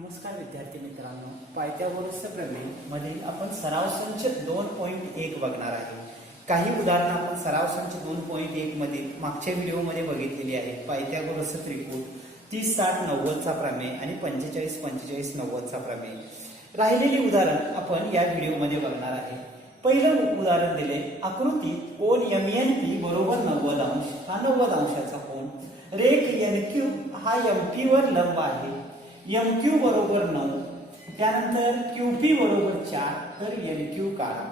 नमस्कार विद्यार्थी मित्रांनो, पायथागोरसचे प्रमेय मधील आपण सराव संच 2.1 बघणार आहे। काही उदाहरणं आपण सराव संच 2.1 मध्ये मागच्या व्हिडिओमध्ये बघितलेली आहे। पायथागोरसचे त्रिकोण 30 60 90 चा प्रमेय आणि 45 45 90 चा प्रमेय। राहिलेली उदाहरण आपण या व्हिडिओमध्ये बघणार आहे। पहिलं उदाहरण दिले, आकृतीत कोन MNP बरोबर 90 अंश, हा 90 अंशाचा कोन, रेख NQ हा MP वर लंब आहे, MQ बरोबर 9, त्यानंतर QP बरोबर 4, तर NQ काढा।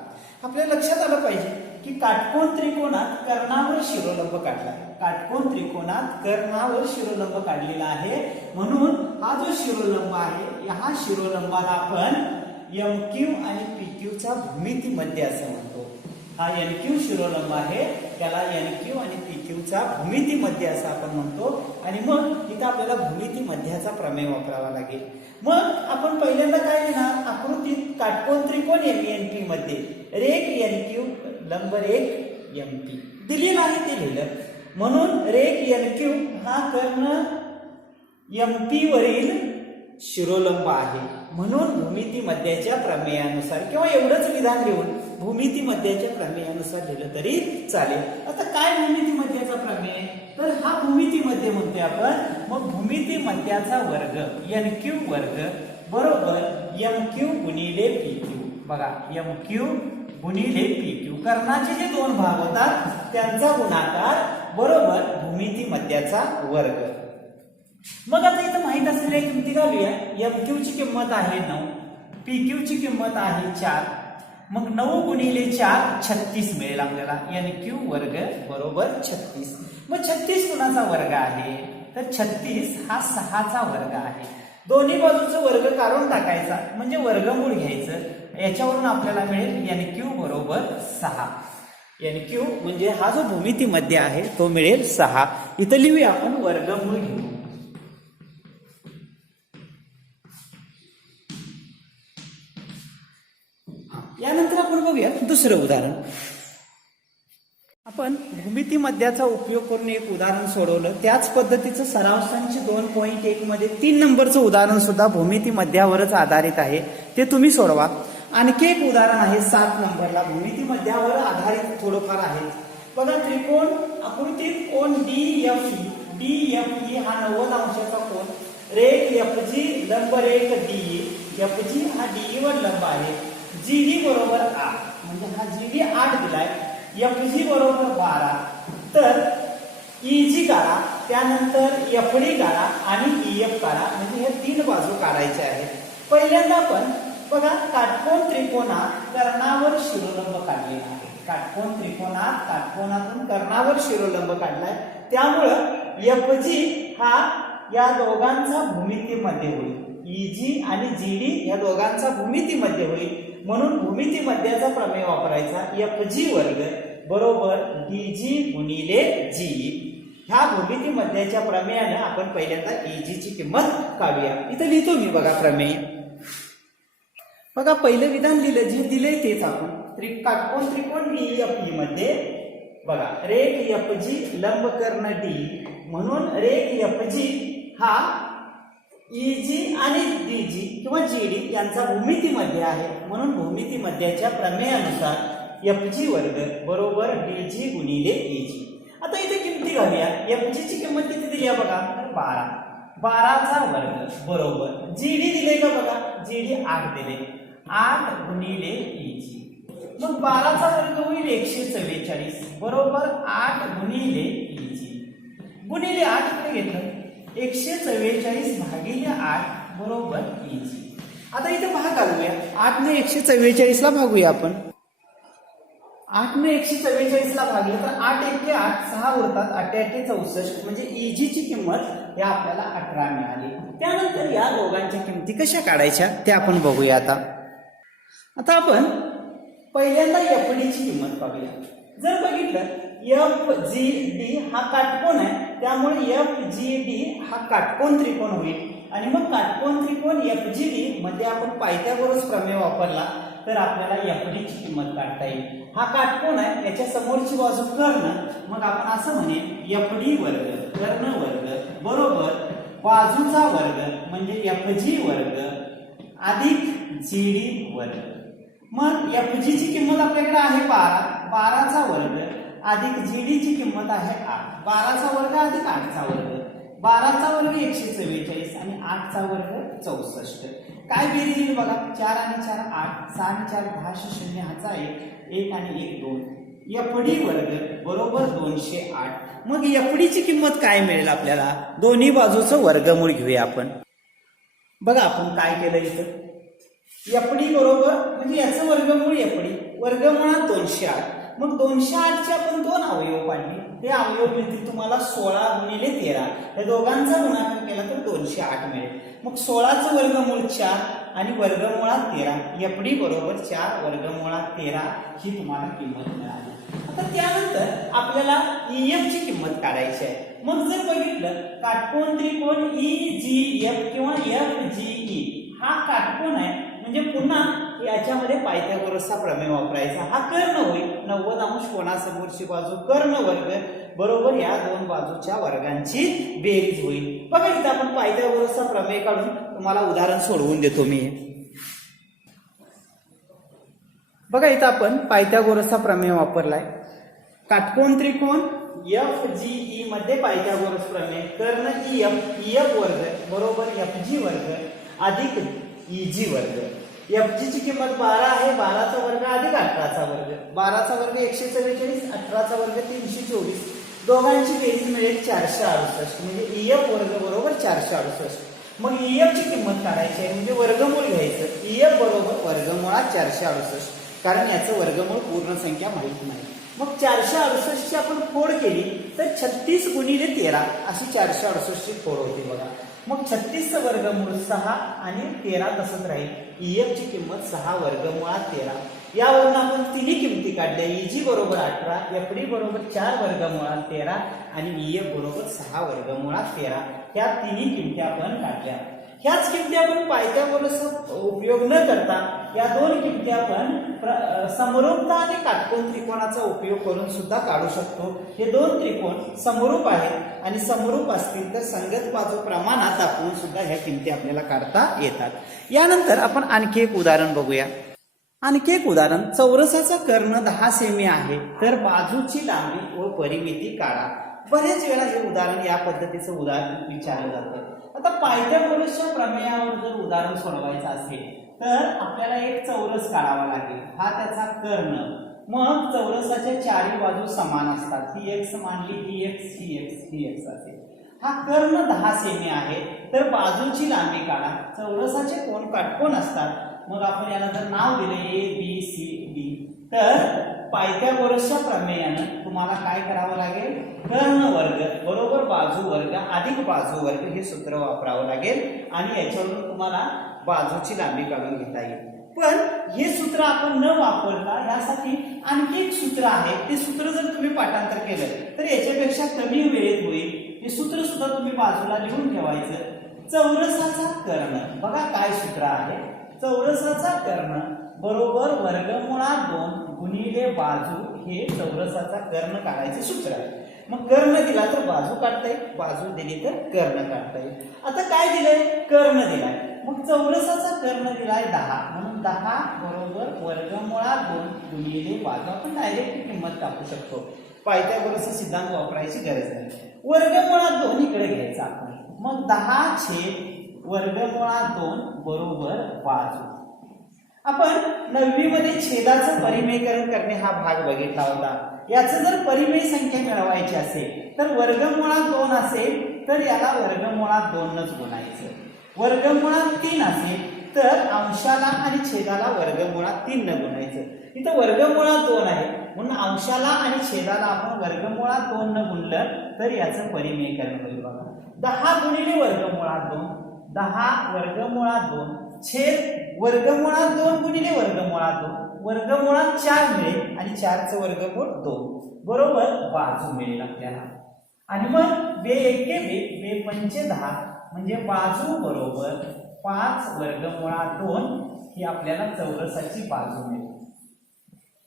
आपल्या लक्षात आलं पाहिजे की काटकोन त्रिकोणात कर्णावर शिरोलंब काढला आहे। काटकोन त्रिकोणात कर्णावर शिरोलंब काढलेला आहे, म्हणून हा जो शिरोलंब आहे हा शिरोलंबाला आपण MQ आणि PQ चा भूमिती मध्य असं म्हणतो। हा NQ शिरोलंब आहे, त्याला NQ आणि PQ चा भूमिती मध्य असं आपण म्हणतो। आणि मग इथं आपल्याला भूमिती मध्याचा प्रमेय वापरावा लागेल। मग आपण पहिल्यांदा काय लिहिणार, आकृतीत काटकोन त्रिकोण MNP मध्ये रेख NQ लंब रेख MP दिलेला आहे ते लिहिलं, म्हणून रेख NQ हा कर्ण MP वरील शिरोलंब आहे, म्हणून भूमिती मध्याच्या प्रमेयानुसार किंवा एवढंच विधान लिहून भूमिती मध्याच्या प्रमेयानुसार लिहिलं तरी चालेल। आता काय भूमिती मध्याचा प्रमेय, तर हा भूमिती मध्य म्हणतोय आपण। मग भूमिती मध्याचा वर्ग NQ वर्ग बरोबर MQ गुणिले PQ। बघा, MQ गुणिले PQ, कर्णाचे जे दोन भाग होतात त्यांचा गुणाकार बरोबर भूमिती मध्याचा वर्ग। मग आता इथं माहित असलेल्या किमती घालूया। MQ ची किंमत आहे 9, PQ ची किंमत आहे 4, मग 9 गुणिले 4 36 मिळेल आपल्याला। NQ वर्ग बरोबर 36। मग 36 कुणाचा वर्ग आहे, तर 36 हा 6 चा वर्ग आहे। दोन्ही बाजूचा वर्ग काढून टाकायचा म्हणजे वर्गमूळ घ्यायचं, याच्यावरून आपल्याला मिळेल NQ बरोबर 6। NQ म्हणजे हा जो भूमिती मध्य आहे तो मिळेल 6। इथं लिहूया आपण वर्गमूळ घेऊ। यानंतर आपण बघूया दुसरं उदाहरण। आपण भूमिती मध्याचा उपयोग करून एक उदाहरण सोडवलं, त्याच पद्धतीचं सराव संच 2.1 मध्ये 3 नंबरचं उदाहरण सुद्धा भूमिती मध्यावरच आधारित आहे, ते तुम्ही सोडवा। आणखी एक उदाहरण आहे 7 नंबरला, भूमिती मध्यावर आधारित थोडंफार आहे। बघा, त्रिकोण आकृतीत कोन DFE हा 90 अंशाचा कोन, रेख FG लंब रेख DE, FG हा DE वर लंब आहे, GD बरोबर 8, म्हणजे हा GD 8 दिलाय, FG बरोबर 12, तर EG काढा, त्यानंतर FD काढा आणि EF काढा, म्हणजे हे 3 बाजू काढायचे आहेत। पहिल्यांदा आपण बघा, काटकोन त्रिकोणात कर्णावर शिरोलंब काढलेला आहे। काटकोन त्रिकोणात काटकोनातून कर्णावर शिरोलंब काढलाय, त्यामुळं FG हा या दोघांचा भूमिती मध्य होईल, EG आणि GD या दोघांचा भूमिती मध्य होईल, म्हणून भूमिती मध्याचा प्रमेय वापरायचा। FG वर्ग बरोबर DG गुणिले GE। ह्या भूमिती मध्याच्या प्रमेयाने आपण पहिल्यांदा EG ची किंमत काढूया। इथं लिहितो मी, बघा प्रमेय। बघा, पहिलं विधान लिहिलं, जे दिलंय तेच आपण काटकोन त्रिकोण DFE मध्ये बघा, रेख FG लंब कर्ण DE, म्हणून रेख FG हा EG आणि DG किंवा GD यांचा भूमिती मध्य आहे, म्हणून भूमिती मध्याच्या प्रमेयानुसार FG वर्ग बरोबर DG गुणिले EG। आता इथे किमती घालूया। FG ची किंमत किती दिली आहे बघा, 12, 12 चा वर्ग बरोबर GD दिले का बघा, GD 8 दिले, 8 गुणिले EG। मग 12 चा वर्ग होईल 144 बरोबर 8 गुणिले EG, गुणिले 8 इकडे घेतलं, 144 भागिले 8 बरोबर EG। आता इथे भाग घालूया, 8 ने 144 ला भागूया आपण। 8 ने 144 ला भागले तर 8 1 8, 6 उरतात, 8 8 64, म्हणजे EG ची किंमत या आपल्याला 18 मिळाली। त्यानंतर या दोघांच्या किमती कशा काढायच्या ते आपण बघूया। आता आपण पहिल्यांदा FD ची किंमत पाहूया। जर बघितलं, FGD हा काटकोन आहे, त्यामुळे FGD हा काटकोन त्रिकोण होईल, आणि मग काटकोन त्रिकोण FGD मध्ये आपण पायथागोरस प्रमेय वापरला तर आपल्याला FD ची किंमत काढता येईल। हा काटकोन आहे, याच्या समोरची बाजू कर्ण, मग आपण असं म्हणेल FD वर्ग कर्ण वर्ग बरोबर बाजूचा वर्ग म्हणजे FG वर्ग अधिक GD वर्ग. मग FG ची किंमत आपल्याकडे आहे 12, 12चा वर्ग अधिक GD ची किंमत आहे 8, 12चा वर्ग अधिक 8चा वर्ग. 12चा वर्ग 144 आणि 8चा वर्ग 64. काय बेरीज येईल बघा, 4 आणि 4 8, 6 आणि 4 10, 0 हाचा 1, 1 आणि 1 2. FD वर्ग बरोबर 208. मग FD ची किंमत काय मिळेल आपल्याला, दोन्ही बाजूचं वर्गमूळ घेऊया आपण. बघा आपण काय केलं इथं, FD बरोबर म्हणजे याचं वर्गमूळ FD वर्गमुळात 208. मग 208 चे आपण दोन अवयव पाडले, ते अवयव मिळतील तुम्हाला 16 गुणिले 13. या दोघांचा गुणाकार केला तर 208 मिळेल. मग 16चं वर्गमूळ 4 आणि वर्गमुळात 13. FD बरोबर 4 वर्गमुळात 13 ही तुम्हाला किंमत मिळाली. आता त्यानंतर आपल्याला EF ची किंमत काढायची आहे. मग जर बघितलं काटकोन त्रिकोण EGF किंवा FGE हा काटकोन आहे, म्हणजे पुन्हा याच्यामध्ये पायथागोरसचा प्रमेय वापरायचा. हा कर्ण होईल, 90 अंश कोणासमोरची बाजू कर्ण वर्ग बरोबर या दोन बाजूच्या वर्गांची बेरीज होईल. बघा इथं आपण पायथागोरसचा प्रमेय काढून तुम्हाला उदाहरण सोडवून देतो मी. बघा इथं आपण पायथागोरसचा प्रमेय वापरलाय. काटकोन त्रिकोण FGE मध्ये पायथागोरस प्रमेय कर्ण EF वर्ग बरोबर FG वर्ग अधिक EG वर्ग. FG ची किंमत 12 आहे, 12चा वर्ग अधिक 18चा वर्ग. 12चा वर्ग 144, 18चा वर्ग 324. दोघांची बेरीज मिळेल 468, म्हणजे EF वर्ग बरोबर 468. मग EF ची किंमत काढायची आहे, म्हणजे वर्गमूळ घ्यायचं. EF बरोबर वर्गमुळात 468, कारण याचं वर्गमूळ पूर्ण संख्या माहित नाही. मग 468 ची आपण फोड केली तर 36 गुणिले 13 अशी 468 ची फोड होती बघा. मग 36चं वर्गमूळ 6 आणि 13 तसंच राहील. EF ची किंमत 6 वर्गमुळात 13. यावरून आपण तिन्ही किमती काढल्या. EG बरोबर 18, FD बरोबर 4 वर्गमुळात 13 आणि EF बरोबर 6 वर्गमुळात 13. ह्या तिन्ही किमती आपण काढल्या. ह्याच किमती आपण पायथागोरसचा उपयोग न करता या दोन किमती आपण समरूपता आणि काटकोन त्रिकोणाचा उपयोग करून सुद्धा काढू शकतो. हे दोन त्रिकोण समरूप आहेत आणि समरूप असतील तर संगत बाजू प्रमाणात आपण सुद्धा ह्या किमती आपल्याला काढता येतात. यानंतर आपण आणखी एक उदाहरण बघूया. आणखी एक उदाहरण, चौरसाचा कर्ण 10 सेमी आहे तर बाजूची लांबी व परिमिती काढा. बरेच वेळा हे उदाहरण या पद्धतीचं उदाहरण विचारलं जातं. आता पायथागोरसच्या प्रमेयावर जर उदाहरण सोडवायचं असेल तर आपल्याला एक चौरस काढावा लागेल. हा त्याचा कर्ण. मग चौरसाच्या चारी बाजू समान असतात. ही x मानली, ही x, ही x, ही x असेल. हा कर्ण 10 सेमी आहे तर बाजूची लांबी काढा. चौरसाचे कोण काटकोन असतात. मग आपण याला जर नाव दिले ABCD तर पायथागोरसच्या प्रमेयानं तुम्हाला काय करावं लागेल, कर्ण वर्ग बरोबर बाजू वर्ग अधिक बाजू वर्ग हे सूत्र वापरावं लागेल आणि याच्यावरून तुम्हाला बाजूची लांबी काढून घेता येईल. पण हे सूत्र आपण न वापरता यासाठी आणखी एक सूत्र आहे. ते सूत्र जर तुम्ही पाठांतर केलं तर याच्यापेक्षा कमी वेळेत होईल. हे सूत्र सुद्धा तुम्ही बाजूला लिहून ठेवायचं. चौरसाचा कर्ण, बघा काय सूत्र आहे. चौरसाचा कर्ण बरोबर वर्गमुळात 2 गुणिले बाजू हे चौरसाचा कर्ण काढायचे सूत्र आहे. मग कर्ण दिला तर बाजू काढता येईल, बाजू दिली तर कर्ण काढता येईल. आता काय दिलंय, कर्ण दिलाय. मग चौरसाचा कर्ण दिलाय 10, म्हणून 10 बरोबर वर्गमुळात 2 गुणिले बाजू. आपण डायरेक्ट किंमत टाकू शकतो. पायथागोरसचा सिद्धांत वापरायची गरज नाही. वर्गमुळात 2 इकडे घ्यायचा आपण. मग 10 छेद वर्गमुळात 2 बरोबर बाजू. आपण 9वी मध्ये छेदाचं परिमेयकरण करणे हा भाग बघितला होता. याचं जर परिमेय संख्या मिळवायची असेल तर वर्गमुळात 2 असेल तर याला वर्गमुळात 2नच गुणायचं. वर्गमुळात 3 असेल तर अंशाला आणि छेदाला वर्गमुळात 3 न गुणायचं. इथं वर्गमुळात 2 आहे म्हणून अंशाला आणि छेदाला आपण वर्गमुळात 2 न गुणलं तर याचं परिमेयकरण होईल बघा. 10 गुणिले वर्गमुळात 2, 10 वर्गमुळात 2 छेद वर्गमुळात 2 गुणिले वर्गमुळात 2, वर्गमुळात 4 मिळेल आणि 4चं वर्गमूळ 2 बरोबर बाजू मिळेल आपल्याला. आणि मग 2 एके 2, 2 पंचे 10 म्हणजे बाजू बरोबर 5 वर्गमुळात 2 ही आपल्याला चौरसाची बाजू मिळेल.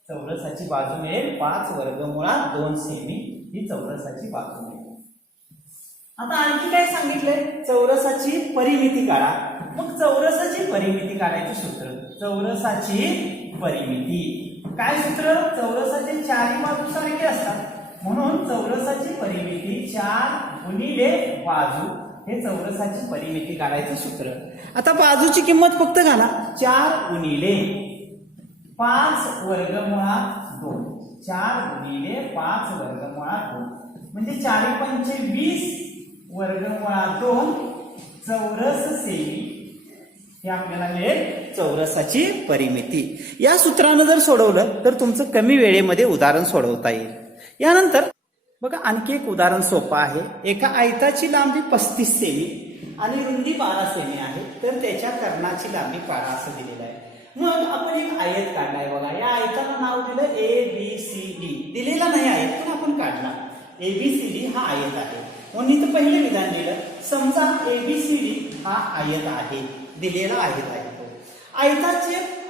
चौरसाची बाजू मिळेल 5 वर्गमुळात 2 सेमी ही चौरसाची बाजू मिळेल. आता आणखी काय सांगितलंय, चौरसाची परिमिती काढा. मग चौरसाची परिमिती काढायचं सूत्र, चौरसाची परिमिती काय सूत्र, चौरसाचे चारही बाजू सारखे असतात म्हणून चौरसाची परिमिती 4 गुणिले बाजू, हे चौरसाची परिमिती काढायचं सूत्र. आता बाजूची किंमत फक्त घाला, 4 गुणिले 5 वर्गमुळात 2, 4 गुणिले 5 वर्गमुळात 2 म्हणजे 4 पंचे 20 वर्गमुळात 2 चौरस सेमी, हे आपल्याला मिळेल चौरसाची परिमिती. या सूत्रानं जर सोडवलं तर तुमचं कमी वेळेमध्ये उदाहरण सोडवता येईल. यानंतर बघा आणखी एक उदाहरण सोपं आहे. एका आयताची लांबी 35 सेमी आणि रुंदी 12 सेमी आहे, तर त्याच्या कर्णाची लांबी काढा असं दिलेलं आहे. मग आपण एक आयत काढलाय बघा, या आयताला नाव दिलं ABCD, दिलेला नाही आयत पण आपण काढला. ABCD हा आयत आहे म्हणून इथं पहिले विधान दिलं, समजा ABCD हा आयत आहे, दिलेला आयत आहे.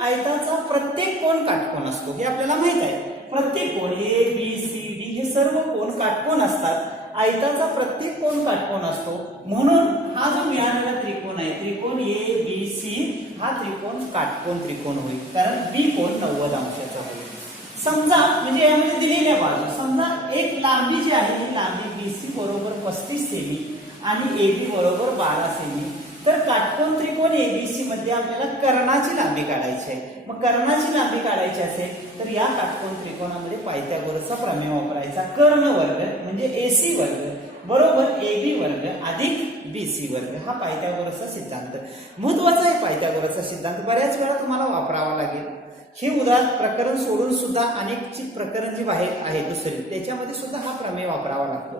आयताचा प्रत्येक कोन काटकोन असतो हे आपल्याला माहित आहे. प्रत्येक कोन ABCD हे सर्व कोन काटकोन असतात. आयताचा प्रत्येक कोन काटकोन असतो म्हणून हा जो मिळालेला त्रिकोण आहे, त्रिकोण ABC हा त्रिकोण काटकोन त्रिकोण होईल, कारण B कोन 90 अंशाचा होईल. समजा म्हणजे यामध्ये दिलेल्या बाजू, समजा एक लांबी जी आहे ही लांबी BC बरोबर 35 सेमी आणि AB बरोबर 12 सेमी, तर काटकोन त्रिकोण ABC मध्ये आपल्याला कर्णाची लांबी काढायची आहे. मग कर्णाची लांबी काढायची असेल तर या काटकोन त्रिकोणामध्ये पायथागोरसचा प्रमेय वापरायचा. कर्ण वर्ग म्हणजे AC वर्ग बरोबर AB वर्ग अधिक BC वर्ग, हा पायथागोरसचा सिद्धांत. महत्वाचा आहे पायथागोरसचा सिद्धांत, बऱ्याच वेळा तुम्हाला वापरावा लागेल. हे उदाहरण प्रकरण सोडून सुद्धा अनेक प्रकरण जे बाहेर आहे दुसरे, त्याच्यामध्ये सुद्धा हा प्रमेय वापरावा लागतो.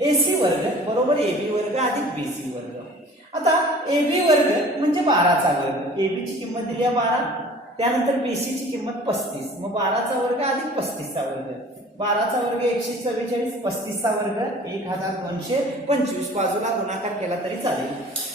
AC वर्ग बरोबर AB वर्ग अधिक BC वर्ग. आता AB वर्ग म्हणजे 12चा वर्ग, AB ची किंमत दिली आहे 12, त्यानंतर BC ची किंमत 35, मग 12चा वर्ग अधिक 35चा वर्ग, 12चा वर्ग 144, 35चा वर्ग 1225, बाजूला गुणाकार केला तरी चालेल.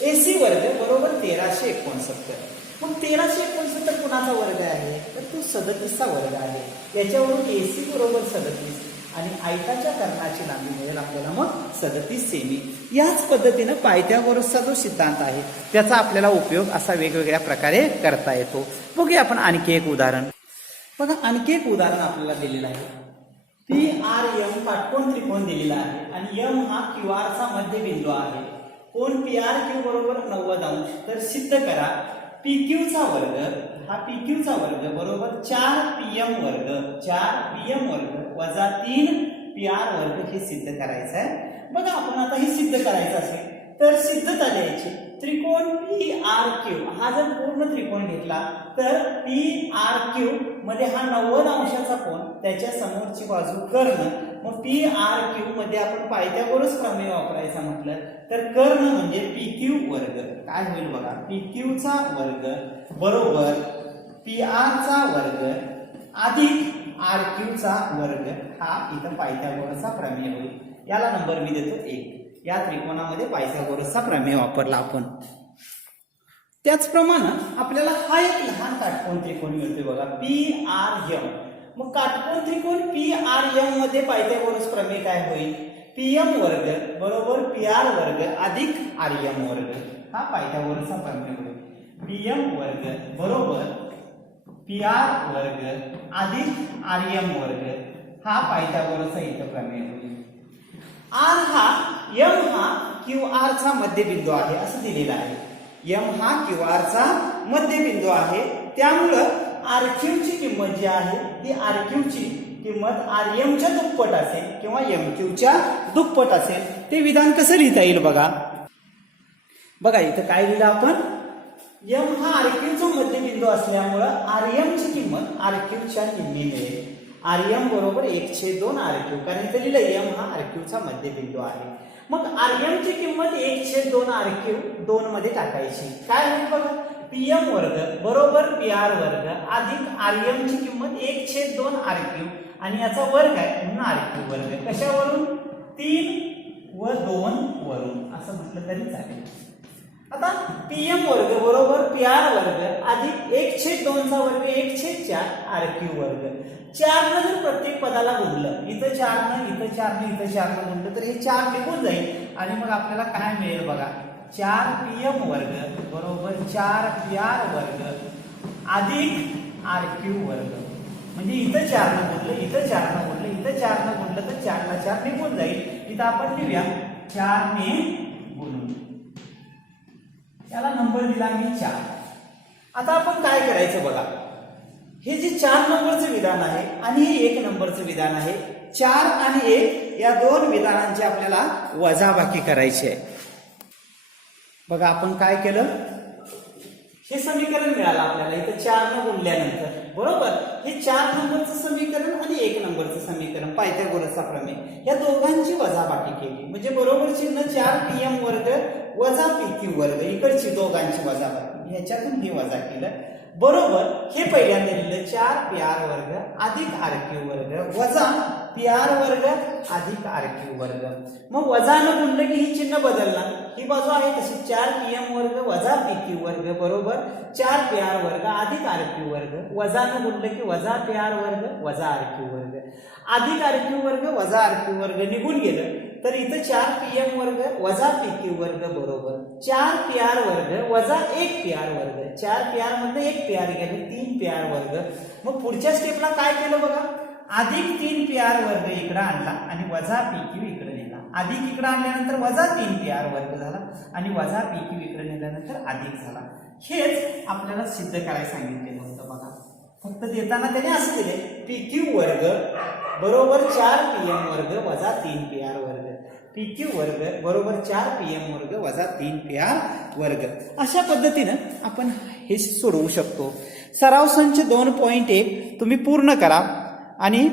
AC वर्ग बरोबर 1369. मग 1369 कुणाचा वर्ग आहे, तर तो 37चा वर्ग आहे. याच्यावरून AC बरोबर 37 आणि आयताच्या कर्णाची लांबी मिळेल आपल्याला मग 37 सेमी. याच पद्धतीनं पायथागोरसचा जो सिद्धांत आहे त्याचा आपल्याला उपयोग असा वेगवेगळ्या प्रकारे करता येतो. बघूया आपण आणखी एक उदाहरण. बघा आणखी एक उदाहरण आपल्याला दिलेलं आहे. PRM काटकोन त्रिकोण दिलेला आहे आणि M हा QRचा मध्यबिंदू आहे. कोण PRQ बरोबर 90 अंश, तर सिद्ध करा PQचा वर्ग, हा PQचा वर्ग बरोबर 4PM वर्ग, 4PM वर्ग वजा 3PR वर्ग, हे सिद्ध करायचं आहे. बघा आपण आता हे सिद्ध करायचं असेल तर सिद्धता द्यायची. त्रिकोण PRQ हा जर पूर्ण त्रिकोण घेतला तर PRQ मध्ये हा 90 अंशाचा कोन, त्याच्या समोरची बाजू कर्ण, मग PRQ मध्ये आपण पायथागोरस प्रमेय वापरायचा म्हटलं तर कर्ण म्हणजे PQ वर्ग. काय होईल बघा, PQचा वर्ग बरोबर PR चा वर्ग अधिक RQचा वर्ग, हा इथं पायथागोरसचा प्रमेय होईल. याला नंबर मी देतो 1. या त्रिकोणामध्ये पायथागोरसचा प्रमेय वापरला आपण. त्याचप्रमाणे आपल्याला हा एक लहान काटकोन त्रिकोण मिळतोय बघा, PRM. मग काटकोन त्रिकोण PRM मध्ये पायथागोरस प्रमेय काय होईल, PM वर्ग बरोबर PR वर्ग अधिक RM वर्ग, हा पायथागोरसचा प्रमेय होईल. PM वर्ग बरोबर PR वर्ग अधिक RM वर्ग, हा पायथागोरसचा इथं प्रमेय होईल. R हा M हा QR चा मध्यबिंदू आहे असं दिलेलं आहे. M हा QR चा मध्यबिंदू आहे, त्यामुळं RQ ची किंमत जी आहे ती RQ ची किंमत RM च्या दुप्पट असेल किंवा MQ च्या दुप्पट असेल. ते विधान कसं लिहिता येईल बघा. बघा इथं काय लिहिलं आपण, M हा RQ चा मध्यबिंदू असल्यामुळं RM ची किंमत RQ च्या निम्मी मिळेल. RM बरोबर 1/2 RQ, कारण इथे लिहिलं M हा RQ चा मध्यबिंदू आहे. मग RM ची किंमत 1/2 RQ 2 मध्ये टाकायची. काय होईल बघा, PM वर्ग बरोबर PR वर्ग अधिक RM ची किंमत 1/2 RQ आणि याचा वर्ग आहे म्हणून RQ वर्ग. कशावरून, 3 व 2 वरून असं म्हटलं तरी चालेल. आता PM वर्ग बरोबर PR वर्ग अधिक 1/2 चा वर्ग 1/4 RQ वर्ग. 4 न जर प्रत्येक पदाला गुणलं, इथं 4 न इथं 4 न इथं 4 न गुणलं तर हे 4 निघून जाईल आणि मग आपल्याला काय मिळेल बघा, 4pm वर्ग बरोबर 4pr वर्ग अधिक rq वर्ग. म्हणजे इथं 4 न गुणलं, इथं 4 न गुणलं, इथं 4 न गुणलं तर 4 ला 4 निघून जाईल. इथं आपण लिहूया 4 ने गुणून, त्याला नंबर दिला मी 4. आता आपण काय करायचं बघा, हे जे 4 नंबरचं विधान आहे आणि हे 1 नंबरचं विधान आहे, 4 आणि 1 या दोन विधानांची आपल्याला वजाबाकी करायची आहे. बघा आपण काय केलं, हे समीकरण मिळालं आपल्याला इथं 4 न गुणल्यानंतर, बरोबर. हे 4 नंबरचं समीकरण आणि 1 नंबरचं समीकरण, पायथागोरसचा प्रमेय, या दोघांची वजाबाकी केली. म्हणजे बरोबर चिन्ह 4pm वर्ग वजा pq वर्ग, इकडची दोघांची वजाबाकी, ह्याच्यातून हे वजा केलं. बरोबर हे पहिल्यांदा लिहिलं 4pr वर्ग अधिक rq वर्ग वजा pr वर्ग अधिक rq वर्ग. मग वजा न गुणलं की ही चिन्ह बदलणार, ही बाजू आहे तशी 4pm वर्ग वजा pq वर्ग बरोबर 4pr वर्ग अधिक rq वर्ग, वजा न गुणलं की वजा pr वर्ग वजा rq वर्ग, अधिक rq वर्ग वजा rq वर्ग निघून गेलं तर इथं 4pm वर्ग वजा pq वर्ग बरोबर 4pr वर्ग वजा 1pr वर्ग, 4pr मध्ये 1pr गेले 3pr वर्ग. मग पुढच्या स्टेपला काय केलं बघा, अधिक 3pr वर्ग इकडे आणला आणि वजा pq इकडे नेला, अधिक इकडे आणल्यानंतर वजा 3pr वर्ग झाला आणि वजा pq इकडे नेल्यानंतर अधिक झाला. हेच आपल्याला सिद्ध करायला सांगितलेलं होतं बघा. फक्त देताना त्याने असं दिले pq वर्ग बरोबर 4pm वर्ग वजा 3pr वर्ग, pq वर्ग बरोबर 4pm वर्ग वजा 3pr वर्ग. अशा पद्धतीनं आपण हे सोडवू शकतो. सराव संच 2.1 तुम्ही पूर्ण करा आणि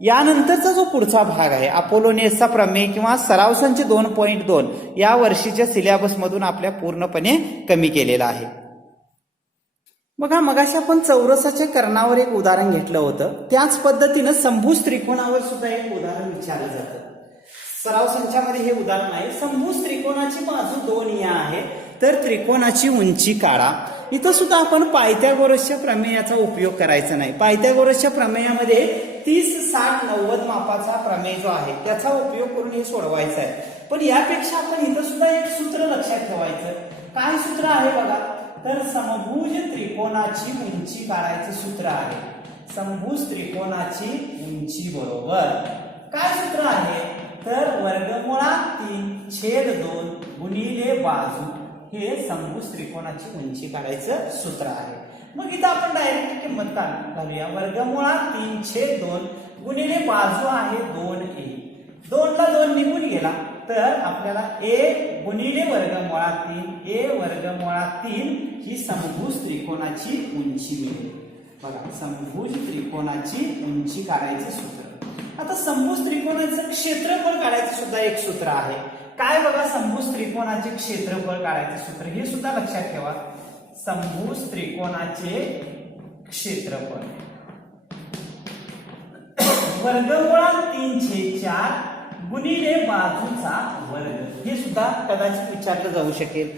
यानंतरचा जो पुढचा भाग आहे अपोलोनियसचा प्रमेय किंवा सराव संच 2.2 या वर्षीच्या सिलेबस मधून आपल्या पूर्णपणे कमी केलेला आहे. बघा मगाशी आपण चौरसाच्या कर्णावर एक उदाहरण घेतलं होतं, त्याच पद्धतीनं समभुज त्रिकोणावर सुद्धा एक उदाहरण विचारलं जातं. सराव संचामध्ये हे उदाहरण आहे, समभुज त्रिकोणाची बाजू 2 या आहे तर त्रिकोणाची उंची काढा. इथं सुद्धा आपण पायथागोरसच्या प्रमेयाचा उपयोग करायचा नाही. पायथागोरसच्या प्रमेयामध्ये 30, 60, 90 मापाचा प्रमेय जो आहे त्याचा उपयोग करून हे सोडवायचं आहे. पण यापेक्षा आपण इथं सुद्धा एक सूत्र लक्षात ठेवायचं. काय सूत्र आहे बघा, तर समभुज त्रिकोणाची उंची काढायचं सूत्र आहे. समभुज त्रिकोणाची उंची बरोबर काय सूत्र आहे, तर वर्गमुळात 3/2 गुणिले बाजू, हे समभुज त्रिकोणाची उंची काढायचं सूत्र आहे. मग इथं आपण डायरेक्ट किंमत घालूया, वर्गमुळात 3/2 गुणिले बाजू आहे 2a, 2 ला 2 निघून गेला तर आपल्याला a गुणिले वर्गमुळात 3, a वर्गमुळात 3 ही समभुज त्रिकोणाची उंची मिळेल. बघा समभुज त्रिकोणाची उंची काढायचं सूत्र. आता समभुज त्रिकोणाचं क्षेत्रफळ काढायचं सुद्धा एक सूत्र आहे. काय बघा, समभुज त्रिकोणाचे क्षेत्रफळ काढायचे सूत्र हे सुद्धा लक्षात ठेवा. समभुज त्रिकोणाचे क्षेत्रफळ वर्गमुळात 3/4 गुणिले बाजूचा वर्ग, हे सुद्धा कदाचित विचारलं जाऊ शकेल.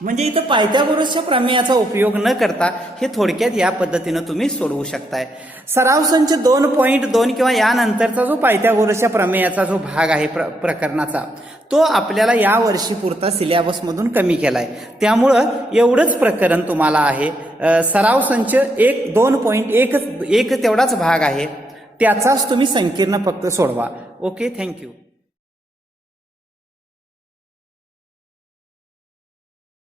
म्हणजे इथं पायथागोरसच्या प्रमेयाचा उपयोग न करता हे थोडक्यात या पद्धतीनं तुम्ही सोडवू शकताय. सराव संच 2.2 किंवा यानंतरचा जो पायथागोरसच्या प्रमेयाचा जो भाग आहे प्रकरणाचा, तो आपल्याला या वर्षी पुरता सिलेबस मधून कमी केलाय. त्यामुळं एवढंच प्रकरण तुम्हाला आहे. सराव संच 2.1 तेवढाच भाग आहे, त्याचाच तुम्ही संकीर्ण फक्त सोडवा. Okay, thank you.